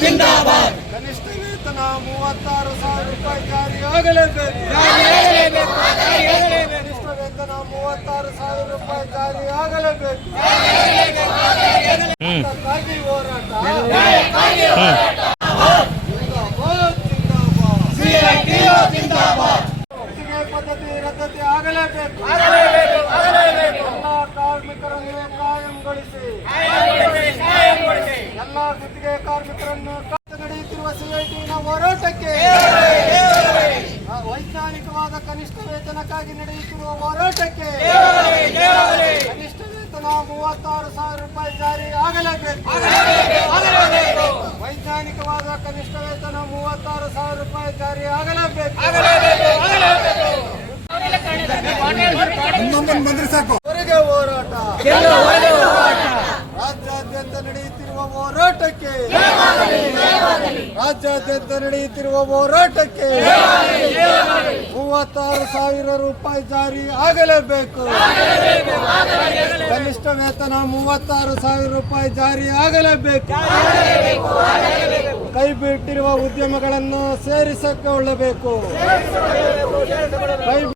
ಜಿಂದಾಬಾದ್. ಕನಿಷ್ಠ ವೇತನ 36,000 ರೂಪಾಯಿ ಜಾರಿಯಾಗಲೇಬೇಕು. ಕನಿಷ್ಠ ವೇತನ 36,000 ರೂಪಾಯಿ ಜಾರಿಯಾಗಲೇಬೇಕು. ಅದಕ್ಕಾಗಿ ಹೋರಾಟ. ಗುತ್ತಿಗೆ ಪದ್ಧತಿ ರದ್ದತಿ ಆಗಲೇಬೇಕು. ಎಲ್ಲ ಕಾರ್ಮಿಕರನ್ನು ಕಾಯಂಗೊಳಿಸಿ. ಎಲ್ಲ ಗುತ್ತಿಗೆ ಕಾರ್ಮಿಕರನ್ನು ನಡೆಯುತ್ತಿರುವ ಸಿಐಟಿನ ಹೋರಾಟಕ್ಕೆ, ವೈಜ್ಞಾನಿಕವಾದ ಕನಿಷ್ಠ ವೇತನಕ್ಕಾಗಿ ನಡೆಯುತ್ತಿರುವ ಹೋರಾಟಕ್ಕೆ ಕನಿಷ್ಠ ವೇತನ 36,000 ರೂಪಾಯಿ ಜಾರಿ ಆಗಲೇಬೇಕು. ವೈಜ್ಞಾನಿಕವಾದ ಕನಿಷ್ಠ ವೇತನ 36,000 ರೂಪಾಯಿ ಜಾರಿ ಆಗಲೇಬೇಕು. ಹೊರಗೆ ಹೋರಾಟ. ರಾಜ್ಯಾದ್ಯಂತ ನಡೆಯುತ್ತಿರುವ ಹೋರಾಟಕ್ಕೆ, ರಾಜ್ಯಾದ್ಯಂತ ನಡೆಯುತ್ತಿರುವ ಹೋರಾಟಕ್ಕೆ 36,000 ರೂಪಾಯಿ ಜಾರಿ ಆಗಲೇಬೇಕು. ಕನಿಷ್ಠ ವೇತನ 36,000 ರೂಪಾಯಿ ಜಾರಿ ಆಗಲೇಬೇಕು. ಕೈ ಬಿಟ್ಟಿರುವ ಉದ್ಯಮಗಳನ್ನು ಸೇರಿಸಿಕೊಳ್ಳಬೇಕು.